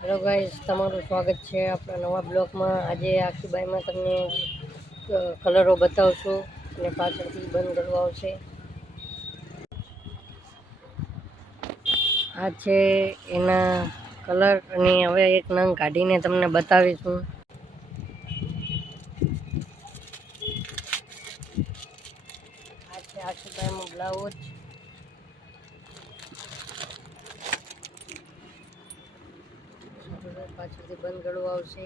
Hello guys, તમારું સ્વાગત છે આપણા નવા બ્લોગમાં। આજે આખી બાઈમાં તમને કલરો બતાવશું અને પાછળથી બંધ કરવા આવશે। આ છે એના કલર અને હવે એક નંગ કાઢીને તમને બતાવીશું। આ છે આખી બાઈમાં બ્લાઉઝ। પાછળથી બંધ ગળવું આવશે।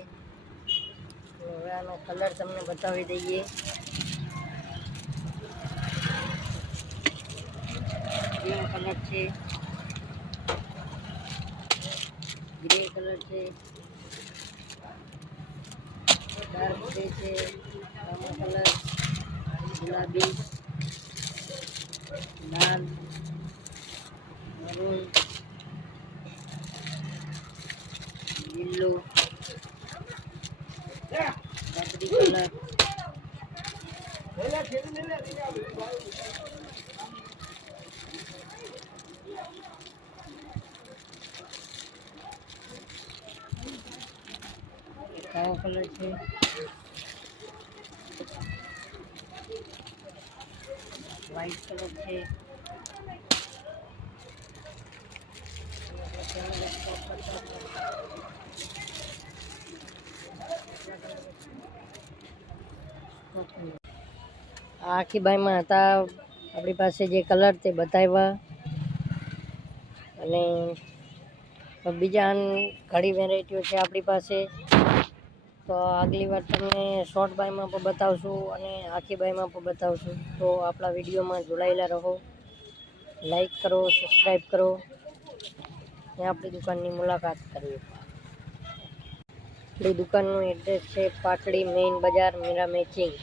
હવે આનો કલર તમને બતાવી દઈએ। ગ્રીન કલર છે, ગ્રે કલર છે, ડાર્ક ગ્રે છે, આમા કલર, ગુલાબી, લાલ, મરૂન, યલો, રબડી કલર, કાળો કલર છે, વ્હાઈટ કલર છે, આખી બાઈમાં હતા આપણી પાસે જે કલર તે બતાવ્યા। અને બીજા ઘણી વેરાયટીઓ છે આપણી પાસે, તો આગલી વાર તમને શોર્ટ બાઈમાં પણ બતાવશું અને આખી બાઈમાં પણ બતાવશું। તો આપણા વિડીયોમાં જોડાયેલા રહો, લાઈક કરો, સબસ્ક્રાઈબ કરો અને આપણી દુકાનની મુલાકાત કરીએ। આપણી દુકાનનું એડ્રેસ છે પાટડી મેઇન બજાર, મીરા મેચિંગ।